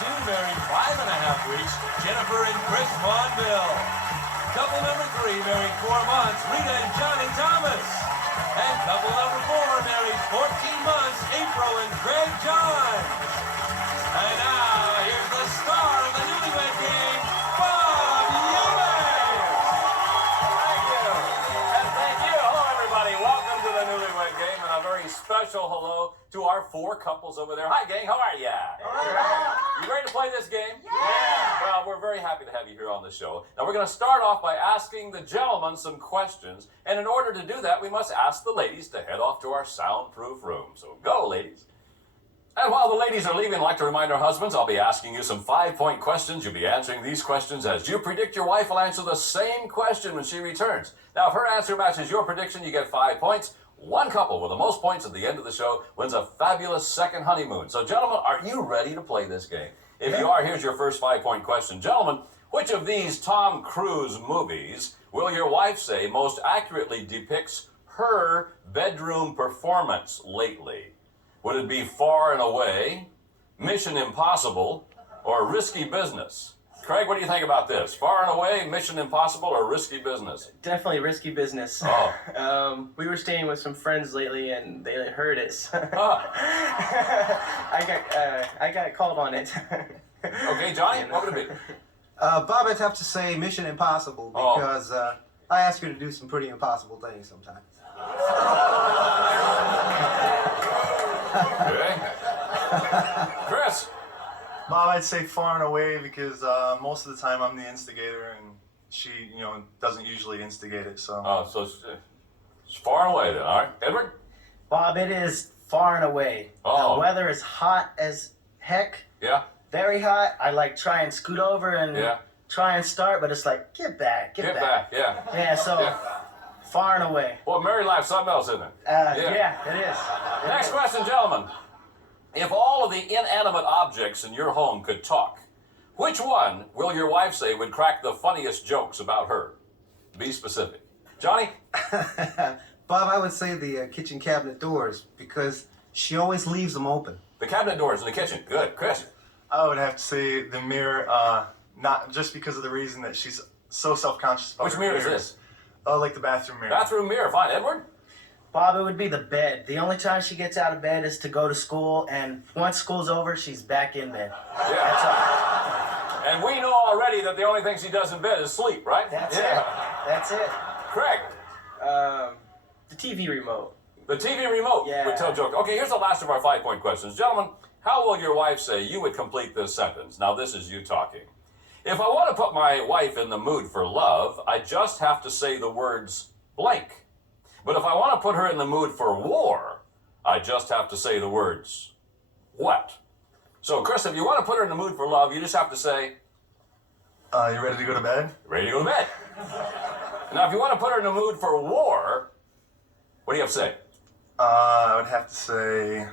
2, married 5.5 weeks, Jennifer and Chris Monville. Couple number 3, married 4 months, Rita and Johnny Thomas. And couple number 4, married 14 months, April and Greg John. And now, here's the star of the Newlywed Game, Bob Eubanks. Thank you. And thank you. Hello, everybody. Welcome to the Newlywed Game, and a very special hello to our 4 couples over there. Hi, gang. How are ya? You ready to play this game? Yeah. Well, we're very happy to have you here on the show. Now, we're going to start off by asking the gentlemen some questions, and in order to do that, we must ask the ladies to head off to our soundproof room. So go, ladies. And while the ladies are leaving, I'd like to remind our husbands, I'll be asking you some 5-point questions. You'll be answering these questions as you predict your wife will answer the same question when she returns. Now, if her answer matches your prediction, you get 5 points. One couple with the most points at the end of the show wins a fabulous second honeymoon. So, gentlemen, are you ready to play this game? If you are, here's your first 5-point question. Gentlemen, which of these Tom Cruise movies will your wife say most accurately depicts her bedroom performance lately? Would it be Far and Away, Mission Impossible, or Risky Business? Craig, what do you think about this? Far and Away, Mission Impossible, or Risky Business? Definitely Risky Business. Oh. We were staying with some friends lately, and they heard it. I got called on it. Okay, Johnny, what would it be? Bob, I'd have to say Mission Impossible because I ask her to do some pretty impossible things sometimes. Okay. Chris? Bob, I'd say Far and Away because most of the time I'm the instigator and she, doesn't usually instigate it. So. Oh, so it's Far and Away then, all right. Edward? Bob, it is Far and Away. Oh. The weather is hot as heck. Yeah. Very hot. I try and scoot over and try and start, but it's like, get back. Yeah. Yeah, so Far and Away. Well, married life, something else, isn't it? Yeah, it is. Next question, gentlemen. If all of the inanimate objects in your home could talk, which one will your wife say would crack the funniest jokes about her? Be specific. Johnny? Bob, I would say the kitchen cabinet doors because she always leaves them open. The cabinet doors in the kitchen. Good. Chris? I would have to say the mirror, not just because of the reason that she's so self-conscious about Which her mirror is mirrors. this? Oh, like the bathroom mirror. Bathroom mirror. Fine. Edward? Bob, it would be the bed. The only time she gets out of bed is to go to school, and once school's over, she's back in bed. Yeah. That's all. And we know already that the only thing she does in bed is sleep, right? That's it. That's it. Craig? The TV remote. The TV remote would tell jokes. Okay, here's the last of our 5-point questions. Gentlemen, how will your wife say you would complete this sentence? Now, this is you talking. If I want to put my wife in the mood for love, I just have to say the words blank. But if I want to put her in the mood for war, I just have to say the words what? So, Chris, if you want to put her in the mood for love, you just have to say... You ready to go to bed? Ready to go to bed. Now, if you want to put her in the mood for war, what do you have to say? I would have to say...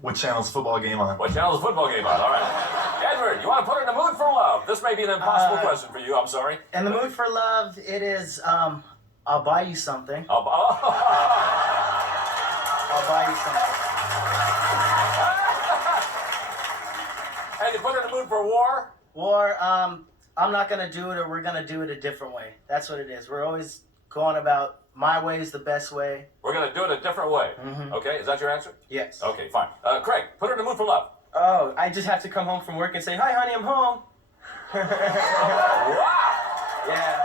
what channel's the football game on? What channel's the football game on? All right. Edward, you want to put her in the mood for love? This may be an impossible question for you. I'm sorry. In the mood for love, it is, I'll buy you something. I'll buy you something. And you put her in the mood for war? War, I'm not going to do it, or we're going to do it a different way. That's what it is. We're always going about my way is the best way. We're going to do it a different way. Okay, is that your answer? Yes. Okay, fine. Craig, put her in the mood for love. Oh, I just have to come home from work and say, hi, honey, I'm home. Wow! Yeah.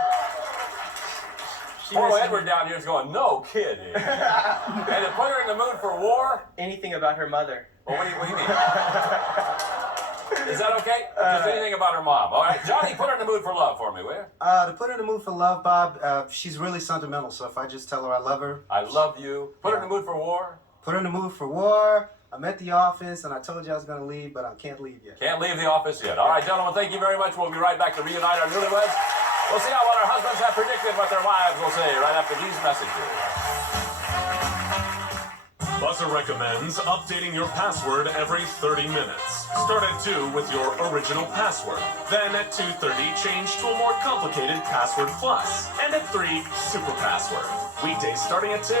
Poor Edward down here is going, no kidding. And to put her in the mood for war? Anything about her mother. Well, what do you mean? Is that okay? Just anything about her mom. All right, Johnny, put her in the mood for love for me, will you? To put her in the mood for love, Bob, she's really sentimental, so if I just tell her I love her... I love you. Put her in the mood for war? Put her in the mood for war. I'm at the office, and I told you I was going to leave, but I can't leave yet. Can't leave the office yet. All right, gentlemen, thank you very much. We'll be right back to reunite our newlyweds. We'll see how what our husbands have predicted what their wives will say right after these messages. BUZZR recommends updating your password every 30 minutes. Start at 2 with your original password. Then at 2:30, change to a more complicated password plus. And at 3, super password. Weekdays starting at 2.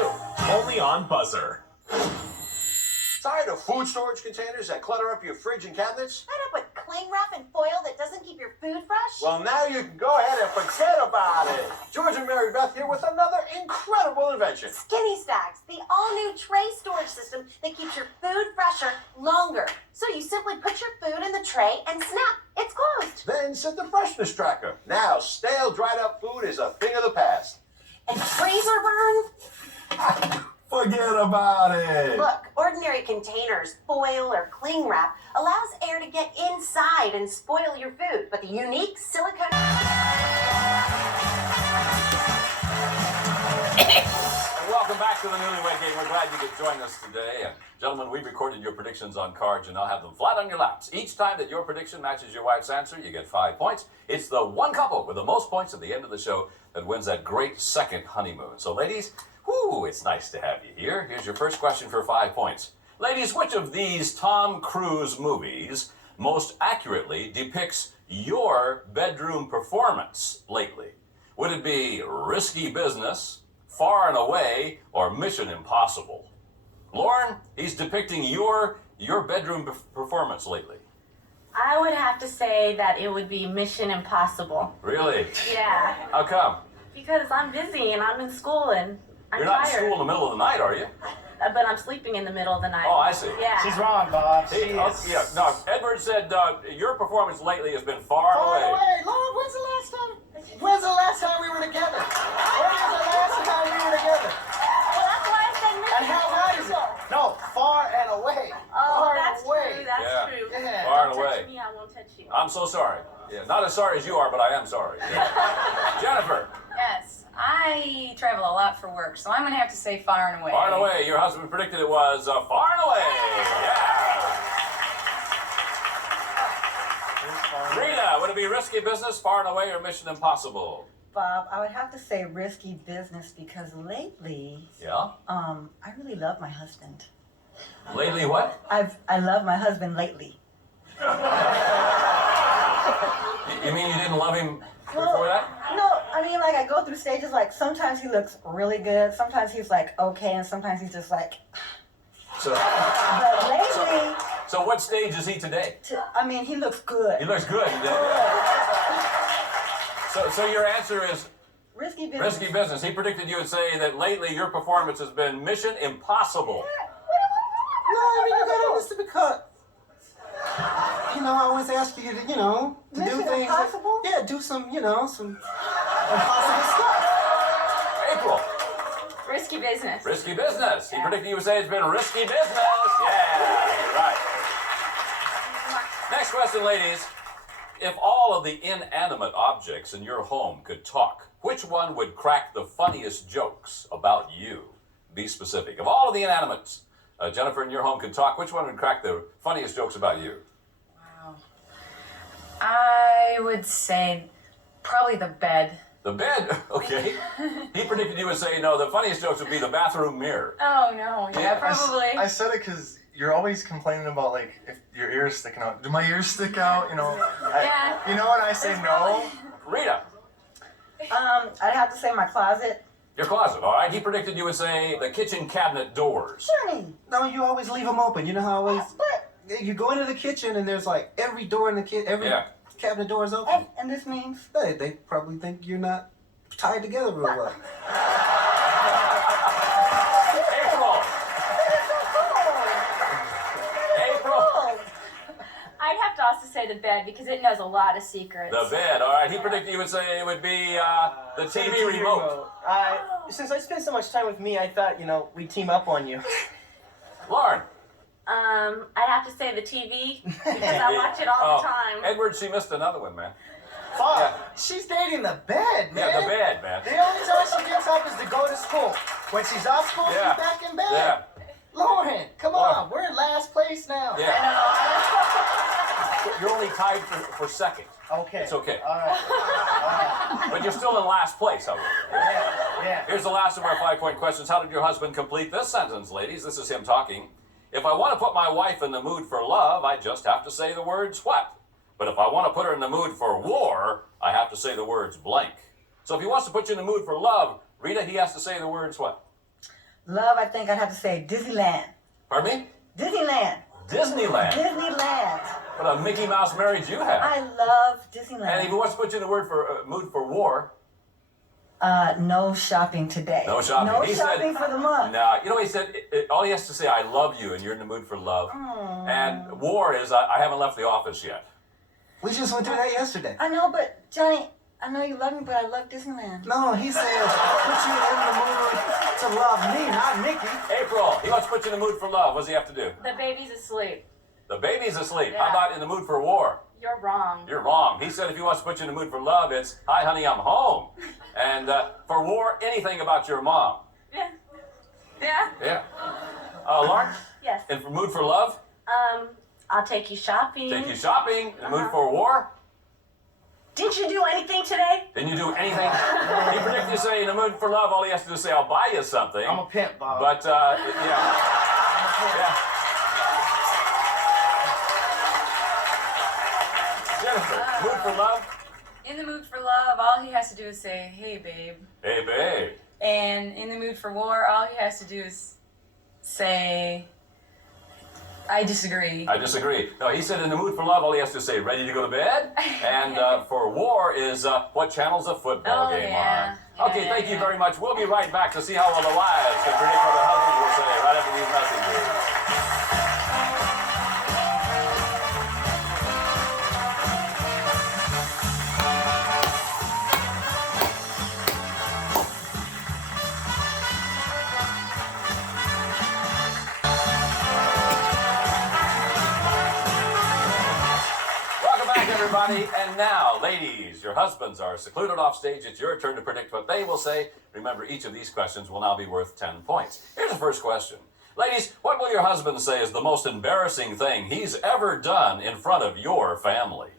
Only on BUZZR. Tired of food storage containers that clutter up your fridge and cabinets? Fed up with cling wrap and foil that doesn't keep your food fresh? Well, now you can go ahead and forget about it. George and Mary Beth here with another incredible invention. Skinny Stacks, the all-new tray storage system that keeps your food fresher longer. So you simply put your food in the tray and snap, it's closed. Then set the freshness tracker. Now, stale, dried up food is a thing of the past. And freezer burn? Forget about it. Look, ordinary containers, foil, or cling wrap allows air to get inside and spoil your food. But the unique silicone... Welcome back to the Newlywed Game. We're glad you could join us today. And gentlemen, we've recorded your predictions on cards and I'll have them flat on your laps. Each time that your prediction matches your wife's answer, you get 5 points. It's the one couple with the most points at the end of the show that wins that great second honeymoon. So ladies, whoo, it's nice to have you here. Here's your first question for 5 points. Ladies, which of these Tom Cruise movies most accurately depicts your bedroom performance lately? Would it be Risky Business, Far and Away, or Mission Impossible? Lauren, he's depicting your bedroom performance lately. I would have to say that it would be Mission Impossible. Really? Yeah. How come? Because I'm busy and I'm in school and I'm You're not in tired. school in the middle of the night, are you? But I'm sleeping in the middle of the night. Oh, I see. Yeah. She's wrong, Bob. She is. Yeah, no, Edward said your performance lately has been far away. Lauren, when's the last time we were together? When was the last time we were together? Well, that's why I said Mission And how high is it? No, far and away. Oh, Far that's and away. true. That's Yeah. true. Yeah. Far and Don't away. touch me, I won't touch you. I'm so sorry. Yeah, not as sorry as you are, but I am sorry. Yeah. Jennifer, Yes, I travel a lot for work, so I'm going to have to say far and away. far and away. Your husband predicted it was far and away. Yeah. Rita, would it be Risky Business, Far and Away, or Mission Impossible? Bob, I would have to say Risky Business because lately, Yeah. I really love my husband. Lately, what? I love my husband lately. You mean you didn't love him before that? No, I mean like I go through stages like sometimes he looks really good, sometimes he's like okay, and sometimes he's just like. So, But lately, so what stage is he today? I mean he looks good. He looks good. So your answer is Risky Business. Risky Business. He predicted you would say that lately your performance has been Mission Impossible. No, I mean, you gotta listen because, I always ask you to, to do Mission things. Impossible? Yeah, do some impossible stuff. April. Risky Business. Risky Business. He predicted you would say it's been Risky Business. Yeah, you're right. Next question, ladies. If all of the inanimate objects in your home could talk, which one would crack the funniest jokes about you? Be specific. If all of the inanimates, Jennifer, in your home could talk, which one would crack the funniest jokes about you? Wow. I would say probably the bed. The bed? Okay. He predicted you would say, no, the funniest jokes would be the bathroom mirror. Oh, no. Yeah, probably. I said it because you're always complaining about, like, if your ears sticking out. Do my ears stick out? Yeah. You know what? I say no. Rita, I'd have to say my closet. your closet, all right? He predicted you would say the kitchen cabinet doors. Johnny. No, you always leave them open. You know how I always. You go into the kitchen and there's like every door in the every Yeah. cabinet door is open. And this means They probably think you're not tied together real well. April. April. I'd have to also say the bed because it knows a lot of secrets. The bed, all right. He predicted you would say it would be the TV remote. Since I spent so much time with me, I thought, we'd team up on you. Lauren. I'd have to say the TV because I watch it all the time. Edward, she missed another one, man. Fuck, she's dating the bed, man. Yeah, the bed, man. The only time she gets up is to go to school. When she's off school, Yeah. she's back in bed. Yeah. Lauren, come Lauren. on, we're in last place now. Yeah. You're only tied for second. Okay. It's okay. All right. But you're still in last place, however. Yeah. Here's the last of our 5-point questions. How did your husband complete this sentence, ladies? This is him talking. If I want to put my wife in the mood for love, I just have to say the words what? But if I want to put her in the mood for war, I have to say the words blank. So if he wants to put you in the mood for love, Rita, he has to say the words what? love. I think I'd have to say Disneyland. Pardon me? Disneyland. Disneyland. Disneyland. What a Mickey Mouse marriage you have. I love Disneyland. And if he wants to put you in the mood for war. No shopping today. No shopping. No He shopping said, for the month. No, you know what he said? All he has to say, I love you, and you're in the mood for love. And war is, I haven't left the office yet. We just went through that yesterday. I know, but Johnny, I know you love me, but I love Disneyland. No, he says put you in the mood to love me, not Mickey. April, he wants to put you in the mood for love. What does he have to do? The baby's asleep. The baby's asleep. Yeah. How about in the mood for war? You're wrong. You're wrong. He said if he wants to put you in the mood for love, it's, hi, honey, I'm home. And for war, anything about your mom. Yeah. Yeah. Yeah. Lauren? Yes. In the mood for love? I'll take you shopping. Take you shopping. In the mood for war? Did you do anything today? Didn't you do anything? He predicted you say in the mood for love, all he has to do is say, I'll buy you something. I'm a pimp, Bob. But, yeah. Yeah. Jennifer, mood for love? In the mood for love, all he has to do is say, hey, babe. Hey, babe. And in the mood for war, all he has to do is say, I disagree. I disagree. No, he said in the mood for love, all he has to say, ready to go to bed? And for war is, what channel's a football game yeah. on? Okay, thank you very much. We'll be right back to see how well the wives can predict what the husbands will say right after these messages. Everybody, and now, ladies, your husbands are secluded off stage. It's your turn to predict what they will say. Remember, each of these questions will now be worth 10 points. Here's the first question. Ladies, what will your husband say is the most embarrassing thing he's ever done in front of your family?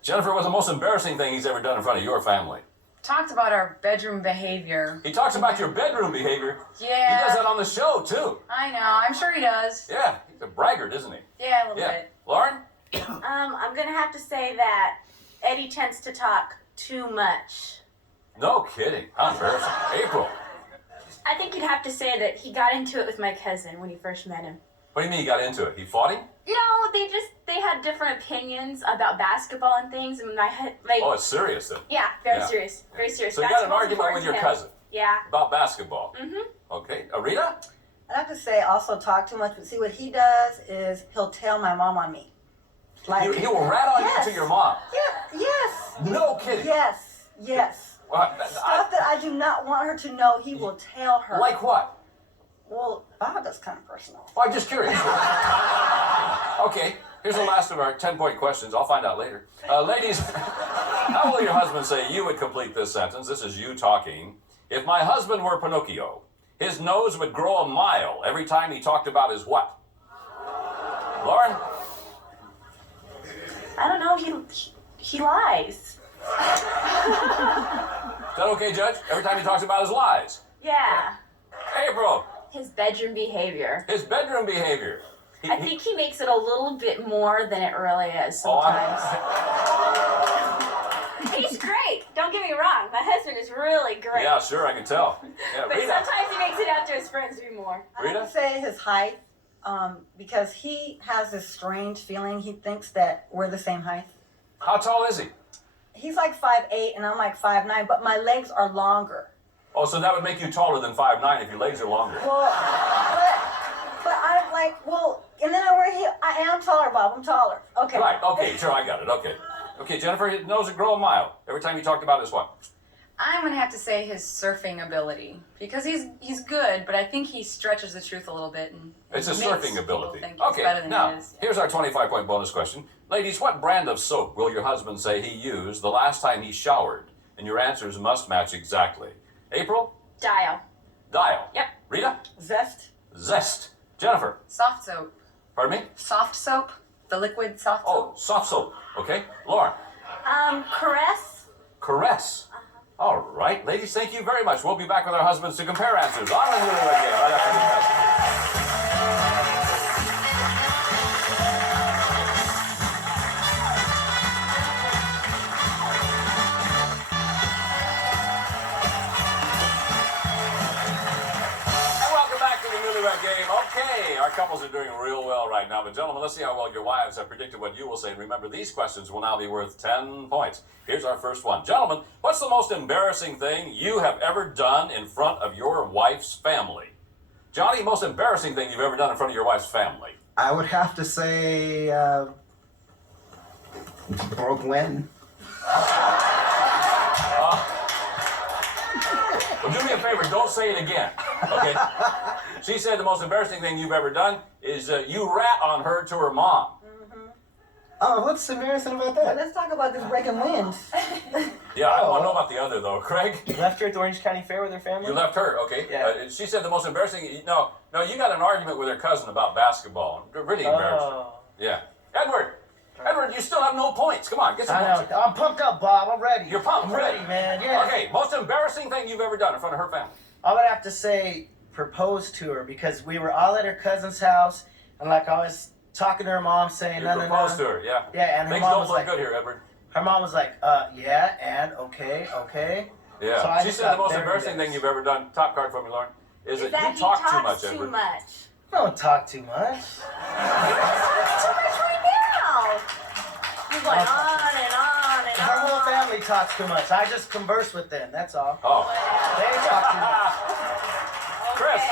Jennifer, what's the most embarrassing thing he's ever done in front of your family? Talked about our bedroom behavior. He talks about your bedroom behavior. Yeah. He does that on the show, too. I know. I'm sure he does. Yeah, he's a braggart, isn't he? Yeah, a little bit. Lauren? I'm gonna have to say that Eddie tends to talk too much. No kidding. How embarrassing. April? I think you'd have to say that he got into it with my cousin when he first met him. What do you mean he got into it? He fought him? No, they had different opinions about basketball and things, and Oh, it's serious then. Yeah, very serious. Very serious. So you got an argument with your cousin? Yeah. About basketball? Mm-hmm. Okay. Rita? I'd have to say also talk too much, but see what he does is he'll tell my mom on me. Like, he will rat on you to your mom? Yeah, yes. No kidding. Yes, yes. Stuff that I do not want her to know, he will tell her. Like what? Well, Bob, that's kind of personal. Well, I'm just curious. Okay, here's the last of our 10-point questions. I'll find out later. Ladies, how will your husband say you would complete this sentence? This is you talking. If my husband were Pinocchio, his nose would grow a mile every time he talked about his what? Lauren? I don't know. He lies. Is that okay, Judge? Every time he talks about his lies? Yeah. April? His bedroom behavior. His bedroom behavior. I think he makes it a little bit more than it really is sometimes. He's great. Don't get me wrong. My husband is really great. Yeah, sure, I can tell. Yeah, but Rita? sometimes he makes it out to his friends to be more. I have to say his height, because he has this strange feeling. He thinks that we're the same height. How tall is he? He's like 5'8", and I'm like 5'9", but my legs are longer. Oh, so that would make you taller than 5'9" if your legs are longer. Well, but I'm like, and then I wear heels. I am taller, Bob. I'm taller. Okay. Right, okay, sure, I got it, okay. Okay, Jennifer, his nose would grow a mile. Every time he talked about his what? I'm gonna have to say his surfing ability, because he's good, but I think he stretches the truth a little bit and It's a makes surfing people ability. think he's better Okay, than now, he is. here's our 25-point bonus question. Ladies, what brand of soap will your husband say he used the last time he showered? And your answers must match exactly. April? Dial. Dial. Yep. Rita? Zest. Zest. Jennifer? Soft soap. Pardon me? Soft soap. The liquid soft soap. Oh, soft soap. Okay. Lauren? Caress. Caress. All right. Ladies, thank you very much. We'll be back with our husbands to compare answers on the Newlywed Game right after this message. And welcome back to the Newlywed Game. Okay, our couples are doing real well right now. But, gentlemen, let's see how well your wives have predicted what you will say. And remember, these questions will now be worth 10 points. Here's our first one. Gentlemen, what's the most embarrassing thing you have ever done in front of your wife's family? Johnny, most embarrassing thing you've ever done in front of your wife's family? I would have to say broke wind. Well, do me a favor, don't say it again, okay? She said the most embarrassing thing you've ever done is you rat on her to her mom. Oh, what's embarrassing about that? Let's talk about this breaking winds. Yeah, I don't know about the other, though. Craig? You left her at the Orange County Fair with her family? You left her, okay. Yeah. She said the most embarrassing... No, you got an argument with her cousin about basketball. Really embarrassing. Yeah. Edward, you still have no points. Come on, get some points. I'm pumped up, Bob. I'm ready. You're pumped? I'm ready, man. Yeah. Okay, most embarrassing thing you've ever done in front of her family? I would have to say propose to her because we were all at her cousin's house and like I was talking to her mom saying You proposed to her, yeah. Yeah, and her Things mom don't was look like, good here, Edward. Her mom was like, yeah, and okay. Yeah. So I She just said the got most very embarrassing embarrassed. thing you've ever done, top card for me, Lauren, is that you he talk talks too much, too Edward. much. Don't talk too much. You're talking too much right now. You're going on and on and Her whole on. family talks too much. I just converse with them. That's all. Oh. They talk too much. Chris.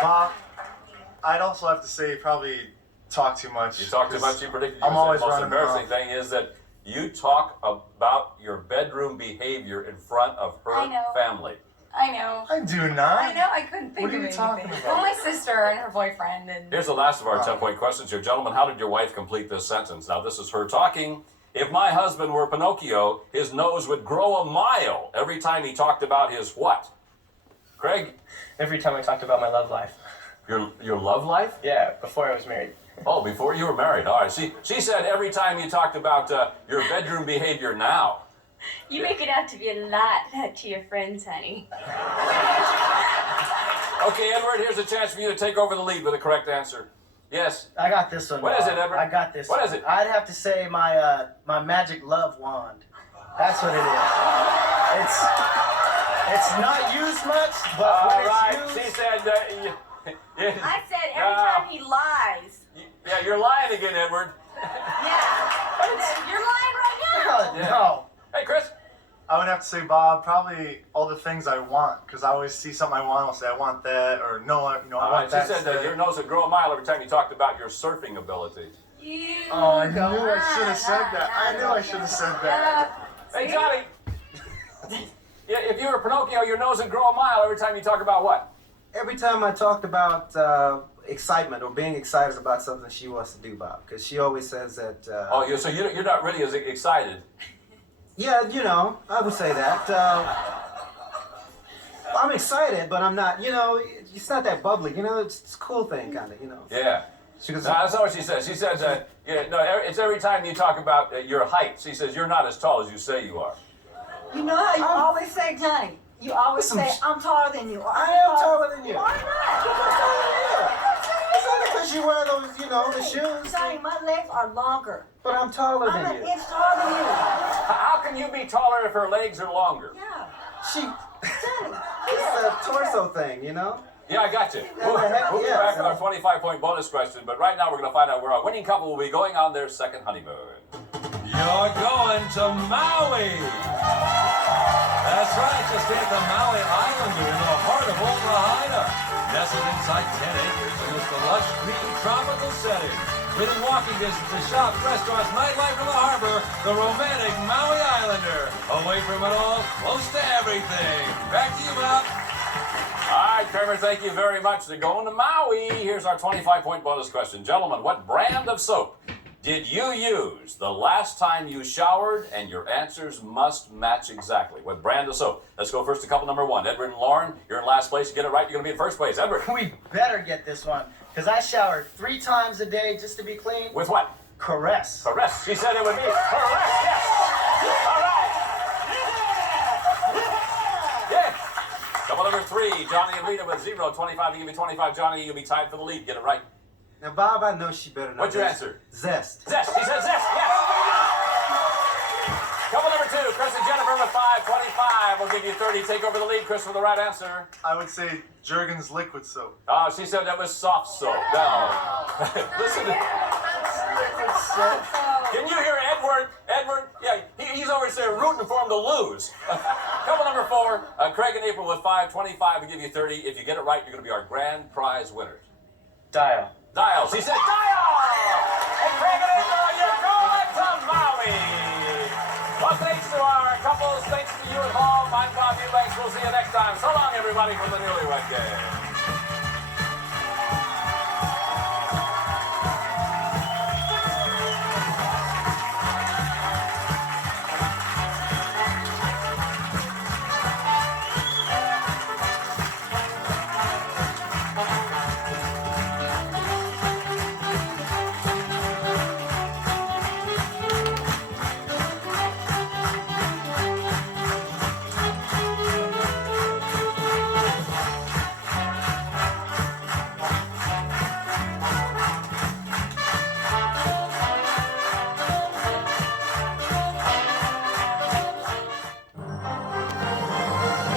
Bob, I'd also have to say probably talk too much. You talk too much, you predicted. I'm always the most running embarrassing mouth. thing is that you talk about your bedroom behavior in front of her I know. family. I know. I do not. I know. I couldn't think What are of you anything. talking about? Well, my sister and her boyfriend and. Here's the last of our 10-point questions here. Gentlemen, how did your wife complete this sentence? Now, this is her talking. If my husband were Pinocchio, his nose would grow a mile every time he talked about his what? Craig? Every time I talked about my love life. Your love life? Yeah, before I was married. Oh, before you were married. All right. She said every time you talked about your bedroom behavior now. You make it out to be a lot to your friends, honey. Okay, Edward, here's a chance for you to take over the lead with a correct answer. Yes. I got this one. What is it, Edward? I got this. What one. is it? I'd have to say my my magic love wand. That's what it is. It's not used much, but when it's used. She said. I said every time he lies. Yeah, you're lying again, Edward. Yeah. You're lying right now. Yeah. No. Hey, Chris. I would have to say, Bob, probably all the things I want, because I always see something I want, I'll say I want that, or no, I want that. She said that your nose would grow a mile every time you talked about your surfing ability. Oh, I knew I should have said that. I knew I should have said that. Hey, Johnny. Yeah, if you were Pinocchio, your nose would grow a mile every time you talk about what? Every time I talked about excitement or being excited about something she wants to do, Bob, because she always says that. So you're not really as excited. Yeah, you know, I would say that. I'm excited, but I'm not. You know, it's not that bubbly. You know, it's a cool thing, kind of. You know. Yeah. She goes, No, that's not what she says. She says, it's every time you talk about your height. She says, you're not as tall as you say you are. You know how you always say, Johnny? You always say, I'm taller than you. I am taller than you. Why It's only because you wear those, you know, the shoes. Johnny, my legs are longer. But I'm taller I'm than an you. inch taller than you. How can you be taller if her legs are longer? Yeah. She. Johnny. It's a torso thing, you know. Yeah, I got you. We'll be yeah, back with our 25-point bonus question, but right now we're going to find out where our winning couple will be going on their second honeymoon. You're going to Maui. That's right, just hit the Maui Islander in the heart of Old Lahaina. Nestled inside 10 acres with the lush, green, tropical setting. Within walking distance to shops, restaurants, nightlife from the harbor, the romantic Maui Islander. Away from it all, close to everything. Back to you, Bob. All right, Kramer, thank you very much. They're going to Maui. Here's our 25-point bonus question. Gentlemen, what brand of soap did you use the last time you showered? And your answers must match exactly. What brand of soap? Let's go first to couple number one. Edward and Lauren, you're in last place. You get it right, you're going to be in first place. Edward. We better get this one, because I shower 3 times a day just to be clean. With what? Caress. Caress. She said it would be caress, yes. All right. Yeah. Couple number 3, Johnny and Rita with 0, 25 to give you 25. Johnny, you'll be tied for the lead. Get it right. Now, Bob, I know she better know. What's your this. answer? Zest. Zest. She said zest, yes. Couple number 2, Chris and Jennifer Jennifer with 525 will give you 30. Take over the lead, Chris, with the right answer. I would say Jergens liquid soap. Oh, she said that was soft soap. No. Listen to... Can you hear Edward? Edward? Yeah, he's always there rooting for him to lose. Couple number 4, Craig and April with 525 will give you 30. If you get it right, you're going to be our grand prize winners. Dial. Dial. She said dial! And Craig and April, you're going to Maui. Well, thanks to our couples. Thanks to you at home. I'm Bob Eubanks. We'll see you next time. So long, everybody, from the Newlywed Game.